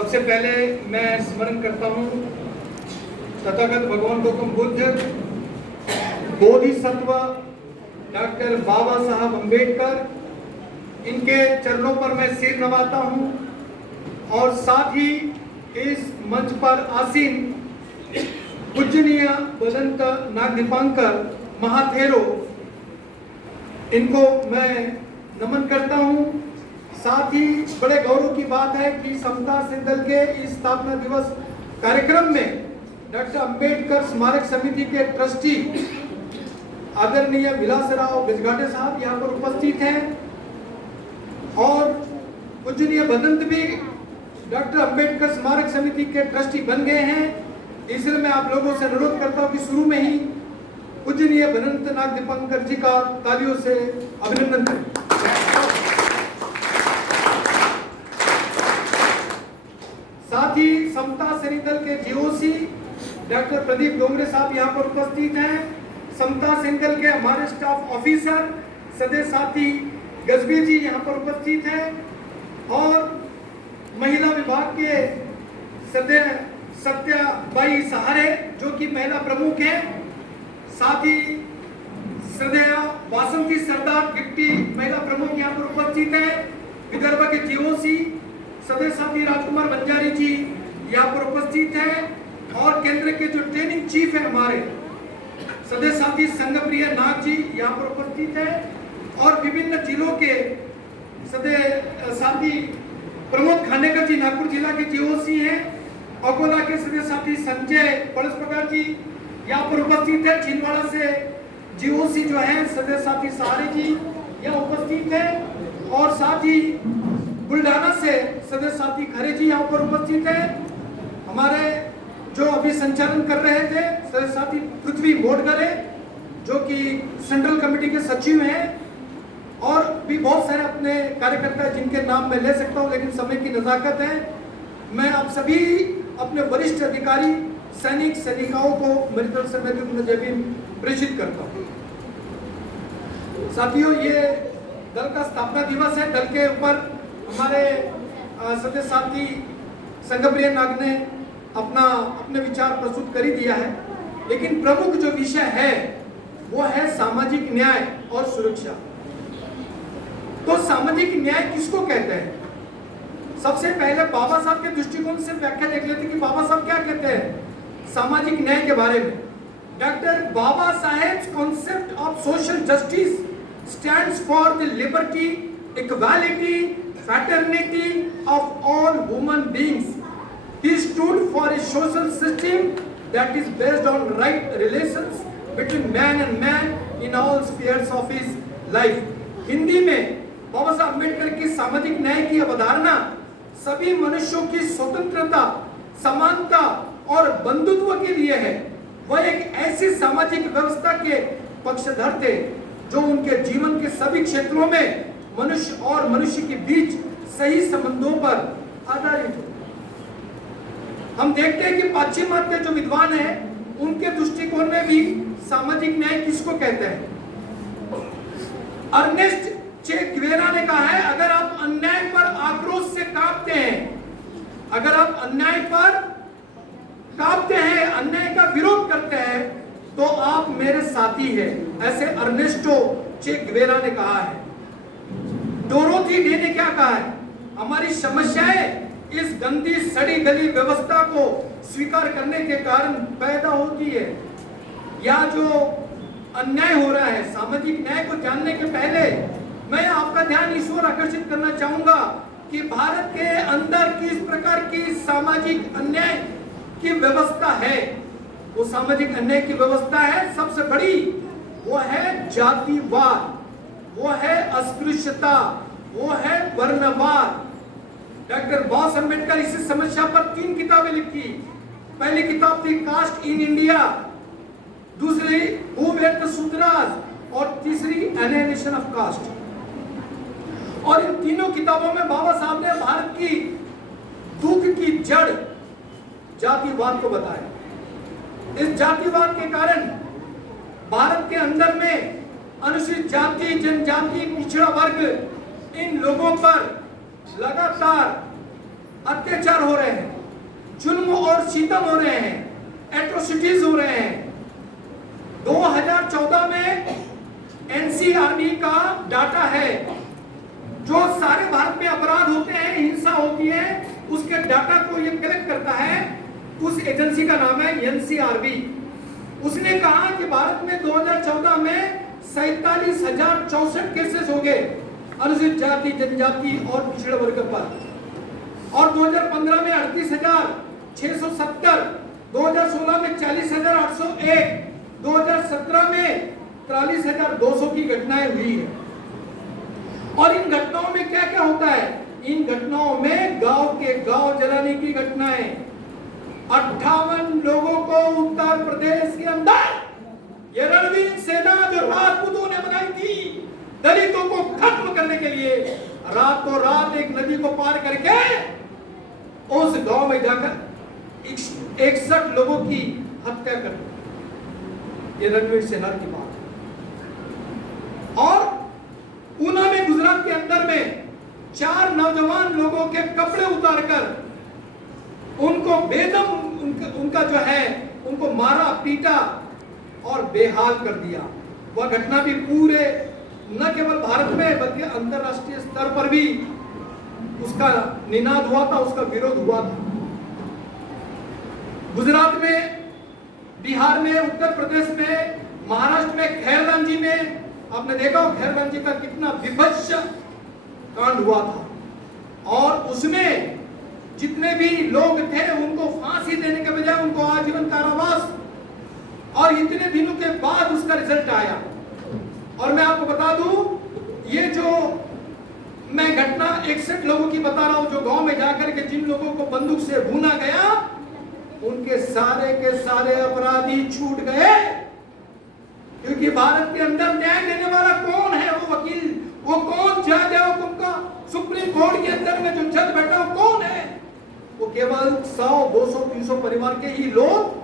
सबसे पहले मैं स्मरण करता हूँ तथागत भगवान गौतम बुद्ध, बोधिसत्व डॉक्टर बाबा साहब अम्बेडकर, इनके चरणों पर मैं सिर नवाता हूँ और साथ ही इस मंच पर आसीन पूजनीय बदंत नागदीपांकर महाथेरो, इनको मैं नमन करता हूँ। साथ ही बड़े गौरव की बात है कि समता सिंधल के इस स्थापना दिवस कार्यक्रम में डॉक्टर अंबेडकर स्मारक समिति के ट्रस्टी आदरणीय विलासराव गजघाटे साहब यहाँ पर उपस्थित हैं और पूजनीय बदंत भी डॉक्टर अंबेडकर स्मारक समिति के ट्रस्टी बन गए हैं। इसलिए मैं आप लोगों से अनुरोध करता हूँ कि शुरू में ही पूजनीय बदंत नागदीपांकर जी का तालियों से अभिनंदन करें। साथ ही समता सिंधल के जीओसी डॉक्टर प्रदीप डोंगरे साहब यहाँ पर उपस्थित हैं। समता सिंधल के हमारे स्टाफ ऑफिसर सदस्य साथी गजबी जी यहाँ पर उपस्थित हैं और महिला विभाग के सदस्य सत्याबाई सहारे जो कि महिला प्रमुख हैं। साथ ही सदस्य वासंती सरदार डिप्टी महिला प्रमुख यहाँ पर उपस्थित हैं। विदर्भ के जीओसी सदस्य साथी राजकुमार बंजारी जी यहाँ पर उपस्थित हैं और केंद्र के जो ट्रेनिंग चीफ है हमारे सदस्य साथी संगप्रिय नाग जी यहाँ पर उपस्थित हैं और विभिन्न जिलों के सदस्य साथी प्रमोद खानेकर जी नागपुर जिला के जीओसी हैं। अकोला के सदस्य साथी संजय पड़सपकार जी यहाँ पर उपस्थित है। छिंदवाड़ा से जीओसी जो है सदस्य साथी सहारे जी यहाँ उपस्थित है और साथ ही बुल्ढाना से सदस्य साथी खरे जी यहाँ पर उपस्थित है। हमारे जो अभी संचालन कर रहे थे सदस्य साथी पृथ्वी मोडगरे जो कि सेंट्रल कमेटी के सचिव हैं और भी बहुत सारे अपने कार्यकर्ता जिनके नाम मैं ले सकता हूं लेकिन समय की नजाकत है। मैं आप सभी अपने वरिष्ठ अधिकारी सैनिक सैनिकाओं को मेरी तरफ से मैं जय भीम प्रेषित करता हूं। साथियों, ये दल का स्थापना दिवस है। दल के ऊपर हमारे सदस्य साथी संगप्रिय नाग ने अपने विचार प्रस्तुत कर ही दिया है, लेकिन प्रमुख जो विषय है वो है सामाजिक न्याय और सुरक्षा। तो सामाजिक न्याय किसको कहते हैं? सबसे पहले बाबा साहब के दृष्टिकोण से व्याख्या देख लेते हैं कि बाबा साहब क्या कहते हैं सामाजिक न्याय के बारे में। Doctor Baba Saheb concept of social justice stands for the liberty, equality, fraternity of all human beings. He stood for a social system that is based on right relations between man and man in all spheres of his life. Hindi में बाबा साहब अम्बेडकर की सामाजिक न्याय की अवधारणा सभी मनुष्यों की स्वतंत्रता, समानता और बंधुत्व के लिए है। वह एक ऐसी सामाजिक व्यवस्था के पक्षधर थे जो उनके जीवन के सभी क्षेत्रों में मनुष्य और मनुष्य के बीच सही संबंधों पर आधारित हो। हम देखते हैं कि पाश्चिमात्य जो विद्वान हैं उनके दृष्टिकोण में भी सामाजिक न्याय किसको कहते हैं? अर्नेस्ट चे ग्वेरा ने कहा है, अगर आप अन्याय पर आक्रोश से कांपते हैं, अगर आप अन्याय पर कांपते हैं, अन्याय का विरोध करते हैं, तो आप मेरे साथी हैं। ऐसे अर्नेस्टो चे ग्वेरा ने कहा है। डोरोथी डे ने क्या कहा है? हमारी समस्याएं इस गंदी सड़ी गली व्यवस्था को स्वीकार करने के कारण पैदा होती है। या जो अन्याय हो रहा है, सामाजिक न्याय को जानने के पहले मैं आपका ध्यान इस ओर आकर्षित करना चाहूंगा कि भारत के अंदर किस प्रकार की सामाजिक अन्याय की व्यवस्था है। वो सामाजिक अन्याय की व्यवस्था है सबसे बड़ी, वो है जातिवाद, वो है अस्पृश्यता, वो है वर्णवाद। डॉक्टर बाबा अम्बेडकर इस समस्या पर 3 किताबें लिखी। पहली किताब थी कास्ट इन इंडिया, दूसरी भूवेत्त सूत्राज और तीसरी एनालिसिस ऑफ कास्ट। और इन तीनों किताबों में बाबा साहब ने भारत की दुख की जड़ जातिवाद को बताया। इस जातिवाद के कारण भारत के अंदर में अनुसूचित जाति, जनजाति, पिछड़ा वर्ग, इन लोगों पर लगातार अत्याचार हो रहे हैं, जुल्म और सितम हो रहे हैं, एट्रोसिटीज हो रहे हैं। 2014 में एनसीआरबी का डाटा है, जो सारे भारत में अपराध होते हैं, हिंसा होती है, उसके डाटा को ये कलेक्ट करता है। उस एजेंसी का नाम है एनसीआरबी। उसने कहा कि भारत में 2014 में 47,064 केसेस हो गए अनुसूचित जाति, जनजाति और पिछड़े वर्ग पर, और 2015 में 38,670, 2016 में 40,801, 2017 में 43,200 की घटनाएं हुई है। और इन घटनाओं में क्या क्या होता है? इन घटनाओं में गांव के गांव जलाने की घटनाएं, 58 लोगों को उत्तर प्रदेश के अंदर ये रणवीर सेना जो राजपूतों ने बनाई थी दलितों को खत्म करने के लिए, रातों रात एक नदी को पार करके उस गांव में जाकर 61 लोगों की हत्या कर दी। ये रणवीर सेना की बात। और ऊना में, गुजरात के अंदर में 4 नौजवान लोगों के कपड़े उतारकर उनको बेदम उनका जो है उनको मारा, पीटा और बेहाल कर दिया। वह घटना भी पूरे न केवल भारत में बल्कि अंतरराष्ट्रीय स्तर पर भी उसका निनाद हुआ था, उसका विरोध हुआ था। गुजरात में, बिहार में, उत्तर प्रदेश में, महाराष्ट्र में, खैरलांजी में आपने देखा हो खैरलांजी का कितना विभत्स कांड हुआ था। और उसमें जितने भी लोग थे उनको फांसी देने के बजाय उनको आजीवन कारावास, और इतने दिनों के बाद उसका रिजल्ट आया। और मैं आपको बता दूं, ये जो मैं घटना 61 लोगों की बता रहा हूं जो गांव में जाकर के जिन लोगों को बंदूक से भूना गया, उनके सारे के सारे अपराधी छूट गए। क्योंकि भारत के अंदर न्याय देने वाला कौन है? वो वकील, वो कौन जज है? वो उनका सुप्रीम कोर्ट के अंदर में जो जज बैठा वो कौन है? वो केवल 100, 200, 300 परिवार के ही लोग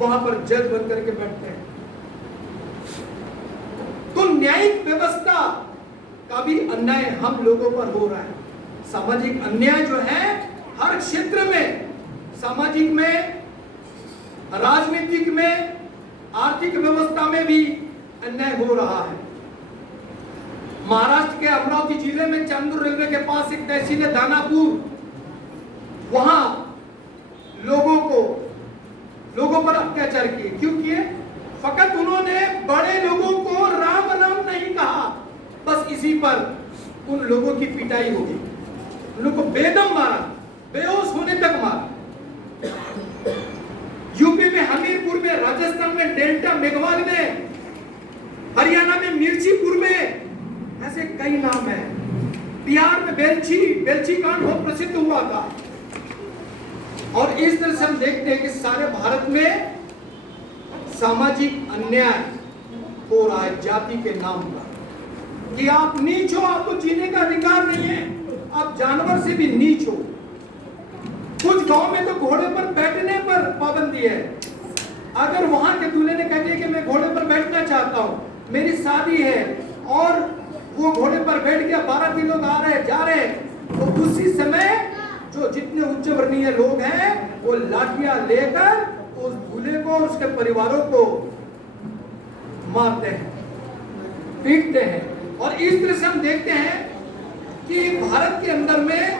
वहां पर जज बन करके बैठते हैं। तो न्यायिक व्यवस्था का भी अन्याय हम लोगों पर हो रहा है। सामाजिक अन्याय जो है हर क्षेत्र में, सामाजिक में, राजनीतिक में, आर्थिक व्यवस्था में भी अन्याय हो रहा है। महाराष्ट्र के अमरावती जिले में चंदूर रेलवे के पास एक तहसील है दानापुर, वहां लोगों पर अत्याचार किए। क्यों किए? फकत उन्होंने बड़े लोगों को राम नाम नहीं कहा, बस इसी पर उन लोगों की पिटाई हो गई। उन लोगों को बेदम मारा, बेहोश होने तक मारा। यूपी में हमीरपुर में, राजस्थान में डेल्टा मेघवाल में, हरियाणा में मिर्चीपुर में, ऐसे कई नाम है। बिहार में बेलची कांड बहुत प्रसिद्ध हुआ था। और इस तरह से हम देखते हैं कि सारे भारत में सामाजिक अन्याय हो रहा है जाति के नाम पर, कि आप नीच हो, आपको जीने का अधिकार नहीं है, आप जानवर से भी नीच हो। कुछ गांव में तो घोड़े पर बैठने पर पाबंदी है। अगर वहां के दूल्हे ने कह दिया कि मैं घोड़े पर बैठना चाहता हूं, मेरी शादी है, और वो घोड़े पर बैठ गया, 12 लोग आ रहे जा रहे, तो उसी समय जो जितने उच्च वर्णीय लोग हैं वो लाठियां लेकर उस दूल्हे को और उसके परिवारों को मारते हैं, पीटते हैं। और इस तरह से हम देखते हैं कि भारत के अंदर में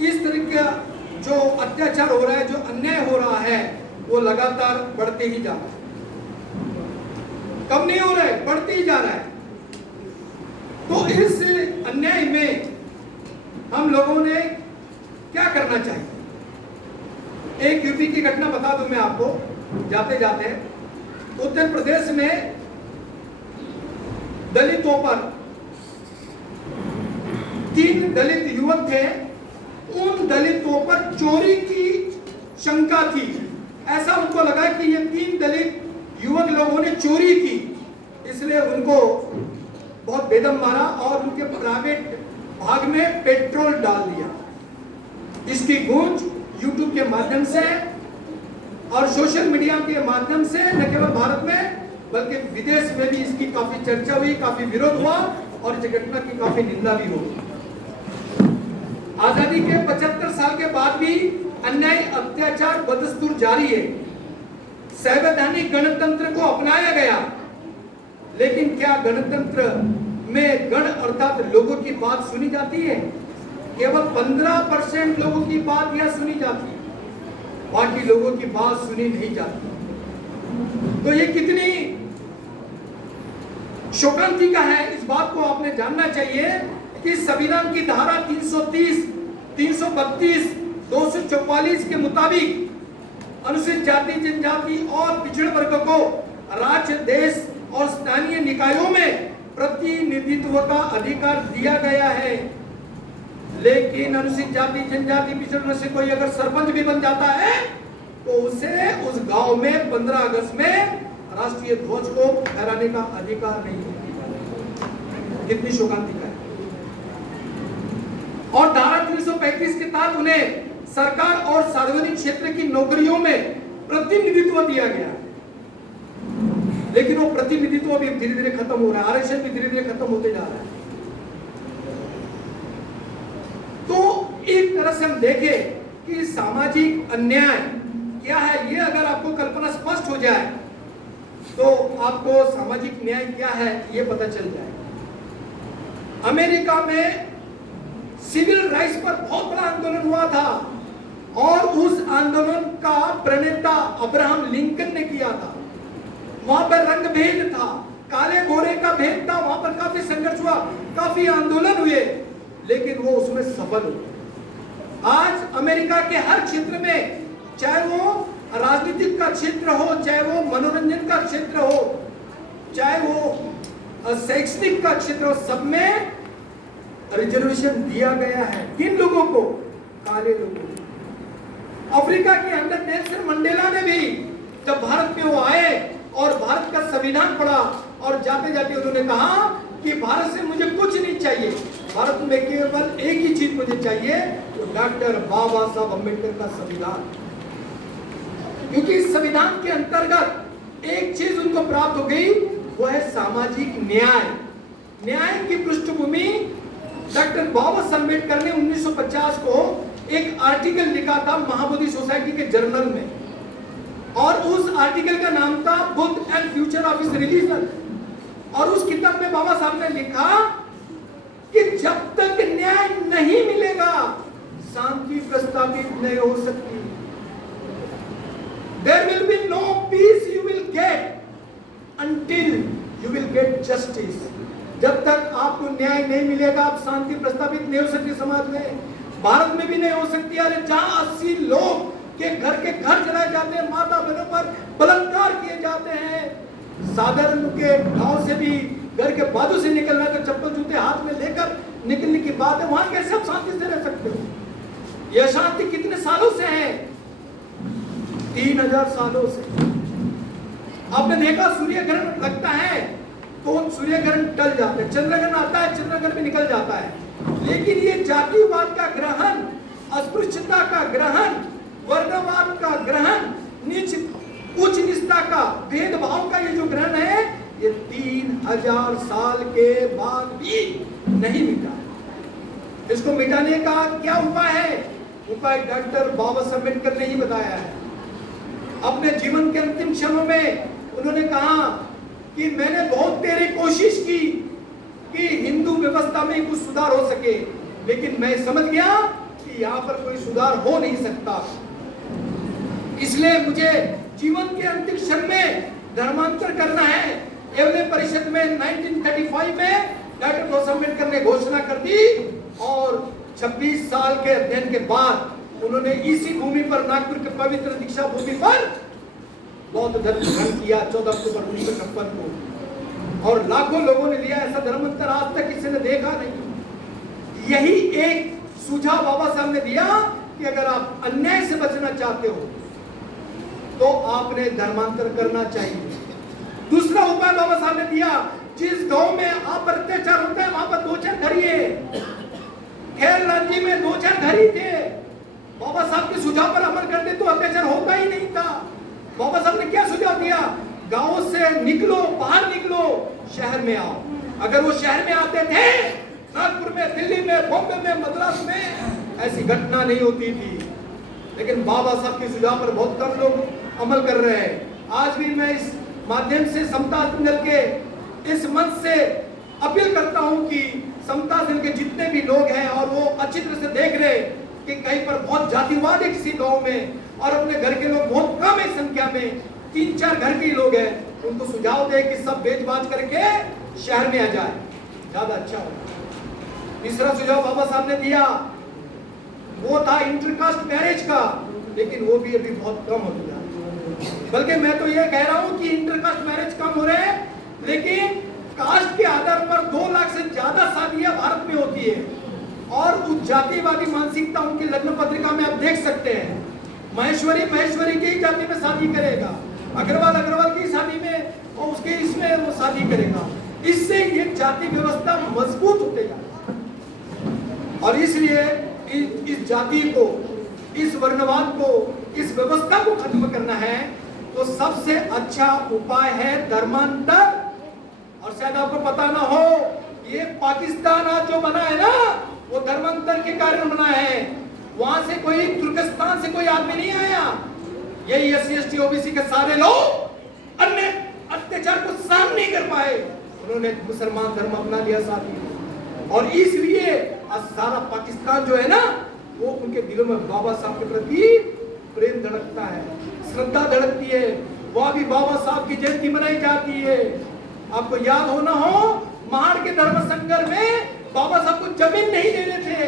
इस तरह का जो अत्याचार हो रहा है, जो अन्याय हो रहा है, वो लगातार बढ़ते ही जा रहा है। कम नहीं हो रहा है, बढ़ते ही जा रहा है। तो इस अन्याय में हम लोगों ने क्या करना चाहिए? एक यूपी की घटना बता दूं मैं आपको जाते जाते। उत्तर प्रदेश में दलितों पर 3 दलित युवक थे, उन दलितों पर चोरी की शंका थी। ऐसा उनको लगा कि ये 3 दलित युवक लोगों ने चोरी की, इसलिए उनको बहुत बेदम मारा और उनके प्राइवेट भाग में पेट्रोल डाल दिया। इसकी गूंज यूट्यूब के माध्यम से और सोशल मीडिया के माध्यम से न केवल भारत में बल्कि विदेश में भी इसकी काफी चर्चा हुई, काफी विरोध हुआ और इस घटना की काफी निंदा भी हुई। आजादी के 75 साल के बाद भी अन्याय, अत्याचार, बदस्तूर जारी है। संवैधानिक गणतंत्र को अपनाया गया, लेकिन क्या गणतंत्र में गण अर्थात लोगों की बात सुनी जाती है? केवल 15% लोगों की बात यह सुनी जाती है, बाकी लोगों की बात सुनी नहीं जाती। तो ये कितनी शोकांतिका है, इस बात को आपने जानना चाहिए कि संविधान की धारा 330, 332, 244 के मुताबिक अनुसूचित जाति, जनजाति और पिछड़े वर्ग को राज्य, देश और स्थानीय निकायों में प्रतिनिधित्व का अधिकार दिया गया है। लेकिन अनुसूचित जाति, जनजाति, पिछड़े से कोई अगर सरपंच भी बन जाता है तो उसे उस गांव में 15 अगस्त में राष्ट्रीय ध्वज को फहराने का अधिकार नहीं है। कितनी शोकांतिका है। और धारा 335 के तहत उन्हें सरकार और सार्वजनिक क्षेत्र की नौकरियों में प्रतिनिधित्व दिया गया, लेकिन वो प्रतिनिधित्व भी धीरे धीरे खत्म हो रहा है, आरक्षण भी धीरे धीरे खत्म होते जा रहा है। तो एक तरह से हम देखें कि सामाजिक अन्याय क्या है, ये अगर आपको कल्पना स्पष्ट हो जाए तो आपको सामाजिक न्याय क्या है ये पता चल जाए। अमेरिका में सिविल राइट्स पर बहुत बड़ा आंदोलन हुआ था और उस आंदोलन का प्रणेता अब्राहम लिंकन ने किया था। वहां पर रंग भेद था, काले गोरे का भेद था, वहां पर काफी संघर्ष हुआ, काफी आंदोलन हुए, लेकिन वो उसमें सफल हुए। आज अमेरिका के हर क्षेत्र में, चाहे वो राजनीतिक का क्षेत्र हो, चाहे वो मनोरंजन का क्षेत्र हो, चाहे वो शैक्षणिक का क्षेत्र हो, सब में रिजर्वेशन दिया गया है। किन लोगों को? काले लोगों को। अफ्रीका के अंदर नेल्सन मंडेला ने भी जब भारत में वो आए और भारत का संविधान पढ़ा और जाते जाते उन्होंने कहा कि भारत से मुझे कुछ नहीं चाहिए, भारत में केवल एक ही चीज मुझे चाहिए, तो डॉक्टर बाबा साहब अम्बेडकर का संविधान। क्योंकि इस संविधान के अंतर्गत एक चीज उनको प्राप्त हो गई, वो है सामाजिक न्याय। न्याय की पृष्ठभूमि डॉक्टर बाबा साहब अम्बेडकर ने 1950 को एक आर्टिकल लिखा था महाबोधि सोसाइटी के जर्नल में, और उस आर्टिकल का नाम था Buddha and future of his religion. और उस किताब में बाबा साहब ने लिखा कि जब तक न्याय नहीं मिलेगा शांति प्रस्तावित नहीं हो सकती। There will be no peace you will get until you will get justice. जब तक आपको न्याय नहीं मिलेगा आप शांति प्रस्तावित नहीं हो सकती समाज में, भारत में भी नहीं हो सकती। अरे जहां 80 लोग के घर जलाए जाते हैं, माता बहनों पर बलात्कार किए जाते हैं, साधारण के गांव से भी घर के बाजू से निकलना तो चप्पल जूते हाथ में लेकर निकलने की बात है, वहां कैसे आप शांति से रह सकते हो? यह शांति कितने सालों से है? 3000 सालों से। आपने देखा सूर्य ग्रहण लगता है तो सूर्य ग्रहण टल जाता है, चंद्र ग्रहण आता है, चंद्र ग्रहण भी निकल जाता है, लेकिन ये जातिवाद का ग्रहण, अस्पृश्यता का ग्रहण, वर्णवाद का ग्रहण, नीच उच्च नीचता का, भेदभाव का ये जो ग्रहण है, ये 3000 साल के बाद भी नहीं मिटा। इसको मिटाने का क्या उपाय है? उपाय डॉक्टर बाबा साहब अम्बेडकर ने ही बताया है। अपने जीवन के अंतिम क्षणों में उन्होंने कहा कि मैंने बहुत तेरी कोशिश की कि हिंदू व्यवस्था में कुछ सुधार हो सके, लेकिन मैं समझ गया कि यहाँ पर कोई सुधार हो नहीं सकता, इसलिए मुझे जीवन के अंतिम क्षण में धर्मांतर करना है। एवं परिषद में 1935 में डॉक्टर बाबा साहब अम्बेडकर ने घोषणा कर दी और 26 साल के अध्ययन के बाद उन्होंने इसी भूमि पर, नागपुर के पवित्र दीक्षा भूमि पर बौद्ध धर्म ग्रहण किया 14 अक्टूबर 1956 को, और लाखों लोगों ने लिया। ऐसा धर्मांतर आज तक किसी ने देखा नहीं। यही एक सुझाव बाबा साहब ने दिया कि अगर आप अन्याय से बचना चाहते हो तो आपने धर्मांतर करना चाहिए। दूसरा उपाय बाबा साहब ने दिया, जिस गांव में आप पर अत्याचार होता है वहां पर 2-4 घर ही है। खैर राज्य में 2-4 घर ही थे, बाबा साहब के सुझाव पर अमल करते तो अत्याचार होता ही नहीं था। बाबा साहब ने क्या सुझाव दिया? गांव से निकलो, बाहर निकलो, शहर में आओ। अगर वो शहर में आते थे, नागपुर में, दिल्ली में, बॉम्बे में, मद्रास में, ऐसी घटना नहीं होती थी। लेकिन बाबा साहब के सुझाव पर बहुत कम लोग अमल कर रहे हैं। आज भी मैं इस माध्यम से समता सैनिदल के इस मंच से अपील करता हूं कि समता सैनिदल के जितने भी लोग हैं और वो अच्छी तरह से देख रहे कि कहीं पर बहुत जातिवाद है किसी गांव में और अपने घर के लोग बहुत कम है संख्या में, 3-4 घर के लोग हैं, उनको सुझाव दे कि सब बेच बाच करके शहर में आ जाए, ज्यादा अच्छा होगा। तीसरा सुझाव बाबा साहब ने दिया वो था इंटरकास्ट मैरिज का, लेकिन वो भी अभी बहुत कम हो गया। बल्कि मैं तो ये कह रहा हूं कि इंटरकास्ट मैरिज कम हो रहे हैं, लेकिन कास्ट के आधार पर 2 लाख से ज्यादा शादियां भारत में होती है। और उस जातिवादी मानसिकता उनकी लग्न पत्रिका में आप देख सकते हैं। महेश्वरी की ही जाति में शादी करेगा, अग्रवाल की शादी में और उसके इसमें वो शादी करेगा। इससे ये जाति व्यवस्था मजबूत होते जाता है। और इसलिए इस जाति को, इस वर्णवाद को, इस व्यवस्था को खत्म करना है तो सबसे अच्छा उपाय है धर्मांतर। और शायद आपको पता ना हो, ये पाकिस्तान आज जो बना है ना, वो धर्मांतर के कारण बना है। वहां से कोई तुर्कस्तान से कोई आदमी नहीं आया। यही SC ST OBC के सारे लोग अन्य अत्याचार को सहन नहीं कर पाए, उन्होंने मुसलमान धर्म अपना लिया साथी। और इसलिए आज सारा पाकिस्तान जो है ना, वो उनके दिलों में बाबा साहब के प्रति प्रेम धड़कता है, श्रद्धा धड़कती है। वहां भी बाबा साहब की जयंती मनाई जाती है। आपको याद हो ना हो, महाड़ के धर्म संघर्ष में बाबा साहब को जमीन नहीं दे रहे थे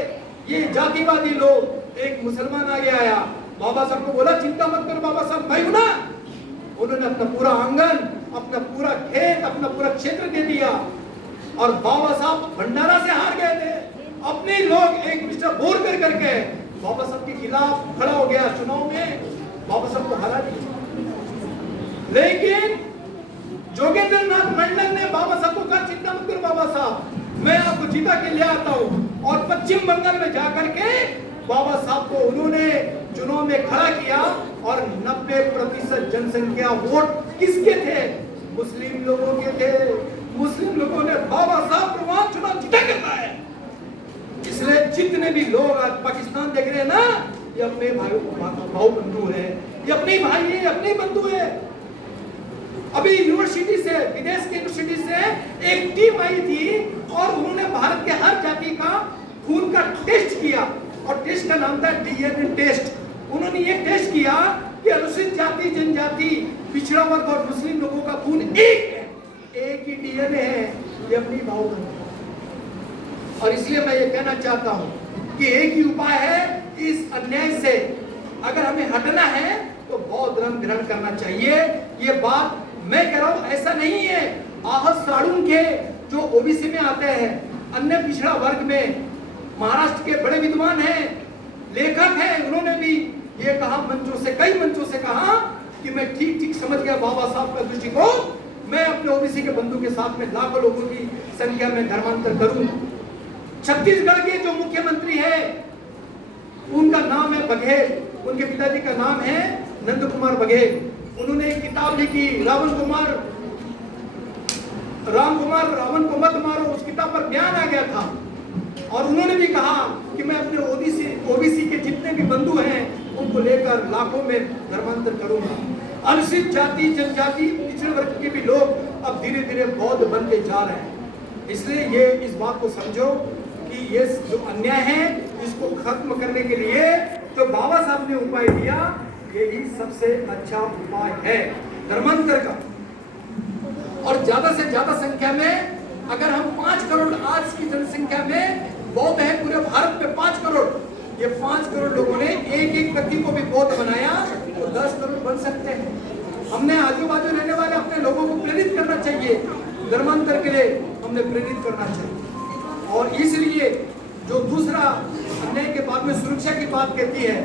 ये जातिवादी लोग। एक मुसलमान आगे आया, बाबा साहब को बोला चिंता मत करो बाबा साहब, भाई ना। उन्होंने अपना पूरा आंगन, अपना पूरा खेत, अपना पूरा क्षेत्र दे दिया। और बाबा साहब भंडारा से हार गए थे, अपने लोग एक मिस्टर बोर करके बाबा साहब के खिलाफ खड़ा हो गया चुनाव में, बाबा साहब को हरा दिया। लेकिन जोगेंद्र नाथ मंडल ने बाबा साहब को कहा चिंता मत करो बाबा साहब, मैं आपको जीता के ले आता हूं। और पश्चिम बंगाल में जाकर के बाबा साहब को उन्होंने चुनाव में खड़ा किया। और 90% जनसंख्या वोट किसके थे? मुस्लिम लोगों के थे। मुस्लिम लोगों ने बाबा साहब को वहां चुनाव जीता करता है। इसलिए जितने भी लोग आज पाकिस्तान देख रहे हैं ना, ये अपने भाई बंधु है, ये अपने भाई है, अपने बंधु है। अभी यूनिवर्सिटी से, विदेश की यूनिवर्सिटी से एक टीम आई थी और उन्होंने भारत के हर जाति का खून का टेस्ट किया। और टेस्ट का नाम था DNA टेस्ट। उन्होंने ये टेस्ट किया कि अनुसूचित जाति, जनजाति, पिछड़ा वर्ग और मुस्लिम लोगों का खून एक है, एक ही DNA है, ये अपनी भाव बंधु। और इसलिए मैं ये कहना चाहता हूं कि एक ही उपाय है इस अन्याय से। अगर हमें हटना है तो बौद्ध धर्म ग्रहण करना चाहिए। ये बात मैं कह रहा हूं, ऐसा नहीं है। आहत साड़ून के जो OBC में आते हैं, अन्य पिछड़ा वर्ग में, महाराष्ट्र के बड़े विद्वान हैं, लेखक हैं, उन्होंने भी ये कहा मंचों से, कई मंचों से कहा कि मैं ठीक समझ गया बाबा साहब का दृष्टिकोण, मैं अपने OBC के बंधु के साथ में लाखों लोगों की संख्या में धर्मांतर करूं। छत्तीसगढ़ के जो मुख्यमंत्री है उनका नाम है बघेल, उनके पिताजी का नाम है नंद कुमार बघेल। उन्होंने एक किताब लिखी, रावण को मत मारो, उस किताब पर बयान आ गया था। और उन्होंने भी कहा कि मैं अपने OBC के जितने भी बंधु हैं उनको लेकर लाखों में धर्मांतर करूंगा। अनुसूचित जाति, जनजाति, पिछड़े वर्ग के भी लोग अब धीरे धीरे बौद्ध बनते जा रहे हैं। इसलिए ये इस बात को समझो कि ये जो अन्याय है इसको खत्म करने के लिए जो बाबा साहब ने उपाय दिया, यही सबसे अच्छा उपाय है धर्मांतर का। और ज्यादा से ज्यादा संख्या में, अगर हम 5 करोड़ आज की जनसंख्या में बौद्ध है पूरे भारत में 5 करोड़, ये 5 करोड़ लोगों ने एक व्यक्ति को भी बौद्ध बनाया तो 10 करोड़ बन सकते हैं। हमने आजू बाजू रहने वाले अपने लोगों को प्रेरित करना चाहिए, धर्मांतर के लिए हमने प्रेरित करना चाहिए। और इसलिए जो दूसरा अन्याय के बाद में सुरक्षा की बात कहती है,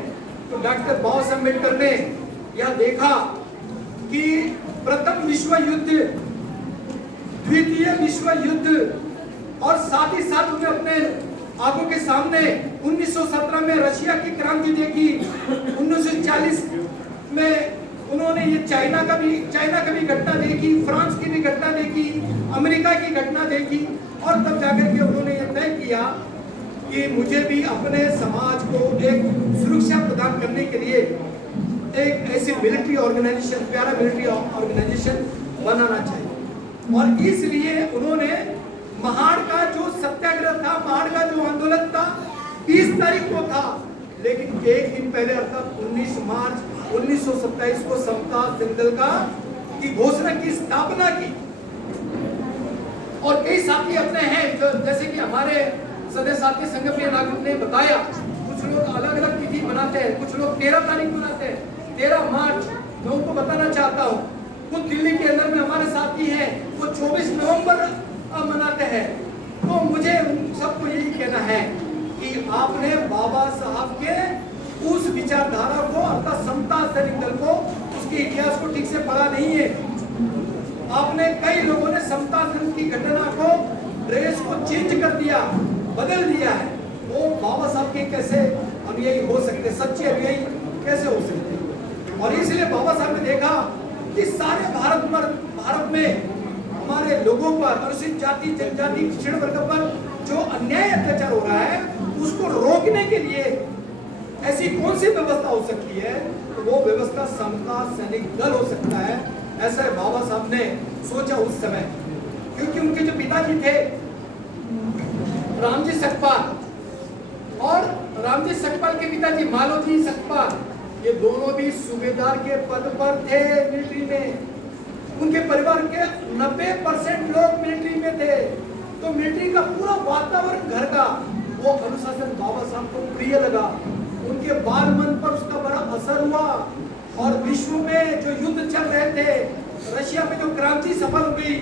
तो डॉक्टर बाबा साहब अम्बेडकर ने यह देखा कि प्रथम विश्व युद्ध, द्वितीय विश्व युद्ध और साथ ही साथ उन्हें अपने आंखों के सामने 1917 में रशिया की क्रांति देखी, 1940 में उन्होंने ये चाइना का भी घटना देखी, फ्रांस की भी घटना देखी, अमेरिका की घटना देखी। और तब जाकर के उन्होंने ये तय किया कि मुझे भी अपने समाज को एक सुरक्षा प्रदान करने के लिए एक ऐसी military organisation, para military organisation बनाना चाहिए। और इसलिए उन्होंने महाड़ का जो सत्याग्रह था, महाड़ का जो आंदोलन था 30 तारीख को था, लेकिन एक दिन पहले अर्थात 19 मार्च 1927 को समता सेनेदल का की घोषणा की, स्थापना की। और कई साथी अपने हैं जो जैसे कि हमारे सदस्य साथी संगप्रिय नागरिक ने बताया, कुछ लोग अलग अलग तिथि मनाते हैं, कुछ लोग 13 तारीख मनाते हैं, 13 मार्च। मैं उनको बताना चाहता हूँ, कुछ दिल्ली के अंदर में हमारे साथी हैं वो 24 नवंबर मनाते हैं। तो मुझे उन सबको यही कहना है कि आपने बाबा साहब के उस विचारधारा को अर्थात समता सेनेदल को, उसके इतिहास को ठीक से पढ़ा नहीं है। आपने कई लोगों ने समता सेनेदल की घटना को, ड्रेस को चेंज कर दिया, बदल दिया है। वो बाबा साहब के कैसे अनुयायी हो सकते, सच्चे अनुयायी कैसे हो सकते? और इसलिए बाबा साहब ने देखा कि सारे भारत में हमारे लोगों पर, अनुसूचित जाति जनजाति पिछड़े वर्ग पर जो अन्याय अत्याचार हो रहा है, उसको रोकने के लिए ऐसी कौन सी व्यवस्था हो सकती है? तो वो व्यवस्था समता सैनिक दल हो सकता है। ऐसा बाबा साहब ने सोचा उस समय, क्योंकि उनके जो पिताजी थे रामजी सकपाल और रामजी सकपाल के पिताजी मालोजी सकपाल, ये दोनों भी सूबेदार के पद पर थे मिलिट्री में। उनके परिवार के 90% लोग मिलिट्री में थे। तो मिलिट्री का पूरा वातावरण घर का वो अनुशासन बाबा साहब को प्रिय लगा। उनके बाल मन पर उसका बड़ा असर हुआ। और विश्व में जो युद्ध चल रहे थे, रशिया में जो क्रांति सफल हो गई,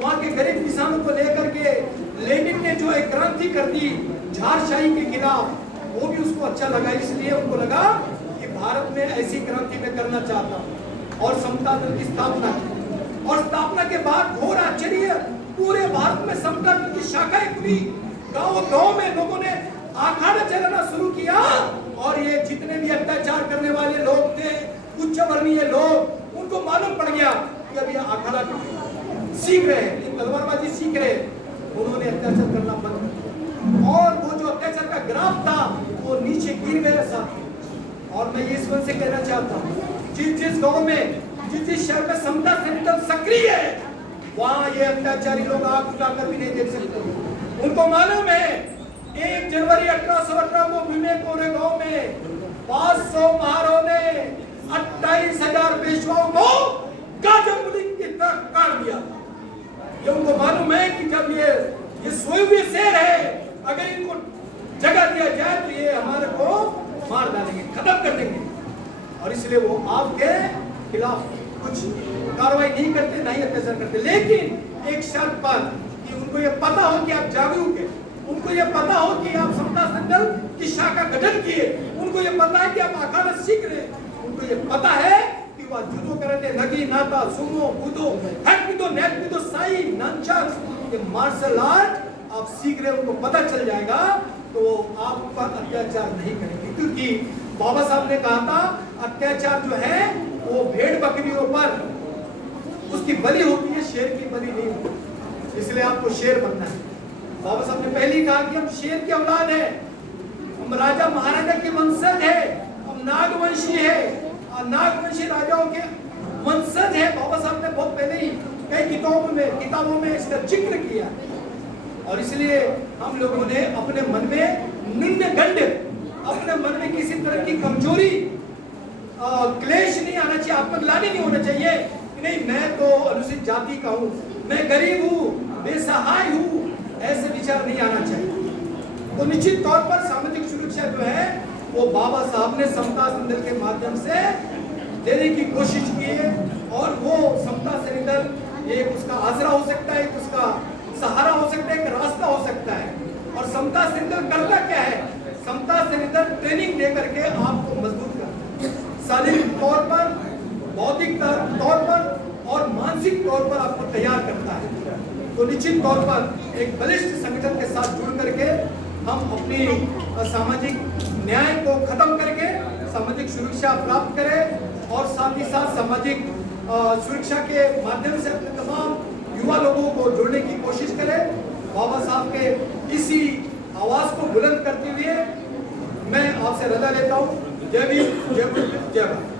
वहाँ के गरीब किसानों को लेकर के लेनिन ने जो एक क्रांति कर दी झारशाही के खिलाफ, वो भी उसको अच्छा लगा। इसलिए उनको लगा कि भारत में ऐसी क्रांति में करना चाहता हूँ और समता दल की स्थापना की। और स्थापना के बाद घोर आश्चर्य, पूरे भारत में समता दल की शाखाएं खुली। गांव में लोगों ने अखाड़ा चलाना शुरू किया। और ये जितने भी अत्याचार करने वाले लोग थे, उच्च वर्णीय लोग, उनको मालूम पड़ गया कि अब ये अखाड़ा सीख रहे हैं, ये तलवारबाजी सीख रहे हैं। उन्होंने अत्याचार करना बंद कर दिया और वो जो अत्याचार का ग्राफ था वो नीचे गिर गया साथी। और मैं इस वजह से कहना चाहता हूँ, जिस गांव में, जिस शहर में समता सेनेदल सक्रिय है, वहाँ ये अत्याचारी लोग आंख उठाकर भी नहीं देख सकते। उनको मालूम है 1 जनवरी 1818 को भीमे कोरे गांव में 500 महारों ने 28,000 पेशवाओं को गाजर की तरफ काट दिया। ये उनको मालूम है कि जब ये सोए हुए शेर है, अगर इनको जगह दिया जाए तो ये हमारे को मार डालेंगे, खत्म कर देंगे। और इसलिए वो आपके खिलाफ कुछ कार्रवाई नहीं करते, नहीं अत्याचार करते। लेकिन एक शर्त पर कि उनको ये पता हो कि आप जागरूक हैं, उनको ये पता हो कि आप समता सेनेदल की शाखा गठन किए, उनको ये पता है कि आप अखाड़ा सीख रहे, उनको ये पता है कि वह जुदो करते, नगी नाता, सुमो, कूदो, हैक्विदो, नेक्विदो, साई, नंचाक, ये मार्शल आर्ट आप सीख रहे, उनको पता चल जाएगा तो आप पर अत्याचार नहीं करेंगे। क्योंकि बाबा साहब ने कहा था अत्याचार जो है वो भेड़ बकरियों पर उसकी बलि होती है, शेर की बलि नहीं होती। इसलिए आपको शेर बनना है। बाबा साहब ने पहले ही कहा कि हम शेर की औलाद है, हम राजा महाराजा के वंशज है, हम नागवंशी है, नागवंशी राजाओं के वंशज है। बाबा साहब ने बहुत पहले ही कई किताबों में इसका जिक्र किया। और इसलिए हम लोगों ने अपने मन में न्यूनगंड, अपने मन में किसी तरह की कमजोरी, क्लेश नहीं आना चाहिए, आत्मग्लानि नहीं होना चाहिए कि नहीं मैं तो अनुसूचित जाति का हूँ, मैं गरीब हूँ, बेसहाय हूँ, ऐसे विचार नहीं आना चाहिए। तो निश्चित तौर पर सामाजिक सुरक्षा जो है वो बाबा साहब ने समता सेनेदल के माध्यम से देने की कोशिश की है। और वो समता सेनेदल एक उसका आसरा हो सकता है, एक उसका सहारा हो सकता है, एक रास्ता हो सकता है। और समता सेनेदल करता क्या है? समता सेनेदल ट्रेनिंग दे करके आपको मजबूत करता है, शारीरिक तौर पर, बौद्धिक तौर पर और मानसिक तौर पर आपको तैयार करता है। तो निश्चित तौर पर एक बलिष्ठ संगठन के साथ जुड़ करके हम अपनी सामाजिक न्याय को खत्म करके सामाजिक सुरक्षा प्राप्त करें और साथ ही साथ सामाजिक सुरक्षा के माध्यम से अपने तमाम युवा लोगों को जोड़ने की कोशिश करें। बाबा साहब के इसी आवाज को बुलंद करते हुए मैं आपसे रजा लेता हूँ। जय भीम, जय बुद्ध, जय भारत।